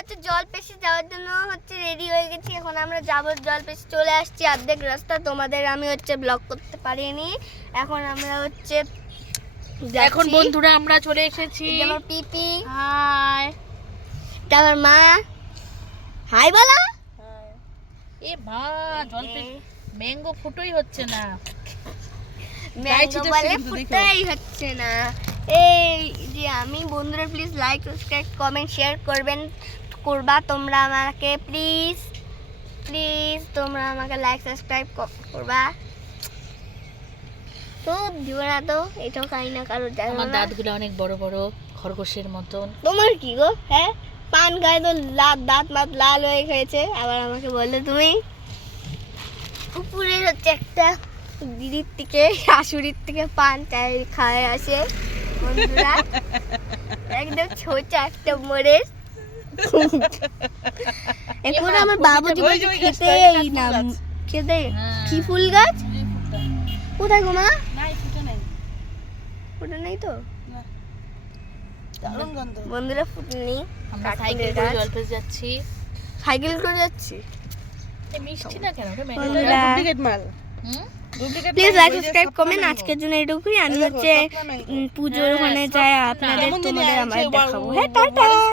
হচ্ছে জলপেশি যাওয়ার জন্য হচ্ছে রেডি হয়ে গেছি। এখন আমরা যাব জলপেশি, চলে আসছি অর্ধেক রাস্তা। তোমাদের আমি হচ্ছে ব্লগ করতে পারিনি। এখন আমরা হচ্ছে এখন বন্ধুরা আমরা চলে এসেছি। আমার পিপি, হাই। তারপর মা, হাই বলা। এ মা জলপেশি ম্যাঙ্গো ফুটোই হচ্ছে না, ম্যাঙ্গো বলে ফুটাই হচ্ছে না। এই যে আমি বন্ধুরা, please like, subscribe, comment, share করবা তোমরা আমাকে। প্লিজ তোমরা আমাকে লাইক সাবস্ক্রাইব করবা। তো দিব না তো, এটাও খাই না কারো জানো না। আমার দাঁতগুলো অনেক বড় বড় খরগোশের মতন। তোমার কি গো? হ্যাঁ, পান খায় তো দাঁত মাত লাল হয়ে গেছে, আবার আমাকে বললে তুমি। উপরে হচ্ছে একটা দিদির থেকে, শাশুড়ির থেকে পান চাই খায় আসে বন্ধুরা। একদম ছোট একটা মরের। এখন আমার বাবুজি বলছে খেতেই না, খেতে। কি ফুল গাছ? কোথায় গো মা? ফুটে নেই তো বন্ধুরা, ফুটে নেই। আমরা সাইকেল করে জলপেশ যাচ্ছি। সাইকেল করে যাচ্ছি। মিষ্টি না কেন? Please like subscribe comment. আজকের জন্য এটুকুই। আমি হচ্ছে পুজোর ওখানে যাই, আপনাদের তোমাদের আমার দেখাবো। হ্যাঁ, টাটা।